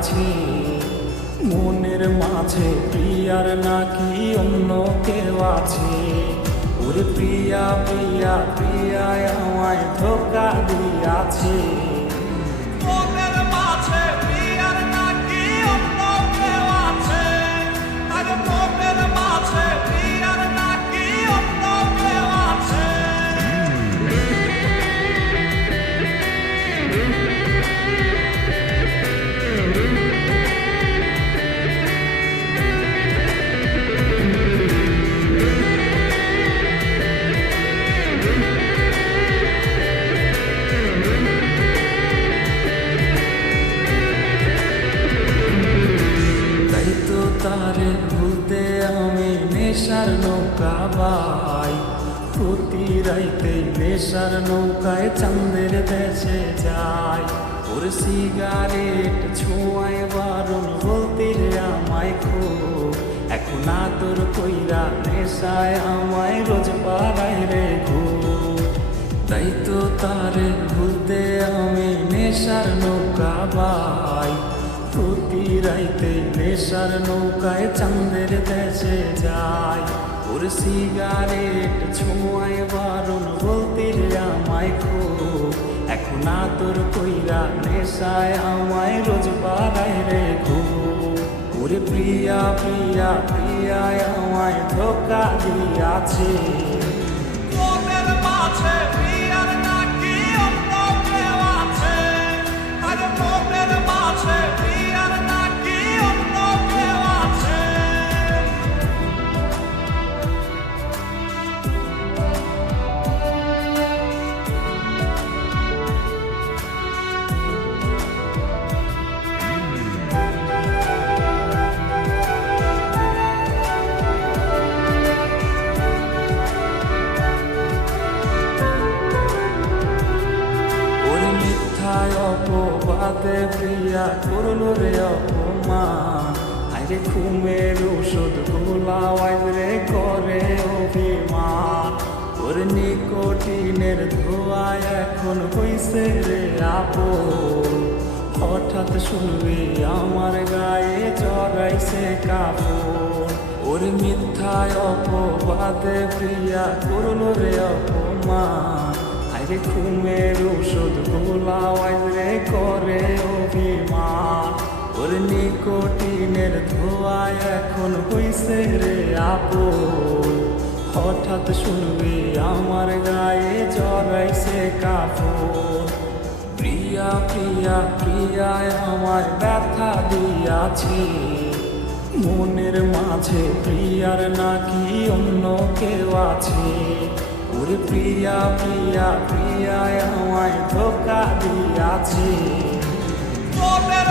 আছে, মনের মাঝে প্রিয়ার নাকি অন্য কেউ আছে। ওরে প্রিয়া প্রিয়া প্রিয়া আমায় ধোকা দিয়াছে। মনের মাঝে প্রিয়ার নাকি অন্য কেউ আছে, আরে মনের মাঝে প্রিয়ার নাকি অন্য কেউ আছে। তারে ভুলতে আমি নেশার নৌকা বাই, প্রতি রাইতে নেশার নৌকায় চাঁদের দেশে যাই। ওর সিগারেট ছোঁয়ায় বারণ বলতে রে আমায় খুব, এখন আদর কইরা নেশায় আমায় রোজ পাড়ায় রে ঘুম। তাই তো তারে ভুলতে আমি নেশার নৌকা বাই, প্রতি রাইতে নেশার নৌকায় চাঁদের দেশে যায়। ওর সিগারেট ছোঁয়ায় বারণ বলতে রে আমায় খুব, এখন আদর কইরা নেশায় আমায় রোজ পাড়ায় রে ঘুম। ওরে প্রিয়া প্রিয়া প্রিয়া আমায় ধোকা দিয়াছে। মনের মাঝে প্রিয়ার নাকি অন্য কেউ আছে, আরে মনের মাঝে প্রিয়ার নাকি অন্য কেউ আছে। অপবাদে প্রিয়া করল রে অপমান, আরে ঘুমের ওষুধ গোলাওয়াই রে করে অভিমান। ওর নিকোটিনের ধোঁয়ায় এখন হইছে রে আপন, হঠাৎ শুনবি আমার গায়ে চড়াইছে কাপড়। ওর মিথ্যায় অপবাদে প্রিয়া করল রে অপমান, আরে ঘুমের ওষুধ গোলাওয়াই রে করে অভিমান। ওর নিকোটিনের ধোঁয়ায় এখন হইছে রে আপন, হঠাৎ শুনবি আমার গায়ে জড়াইছে কাপড়। প্রিয়া প্রিয়া প্রিয়া আমায় ব্যথা দিয়াছে, মনের মাঝে প্রিয়ার নাকি অন্য কেউ আছে। ওরে প্রিয়া প্রিয়া প্রিয়া আমায় ধোকা দিয়াছে। মনের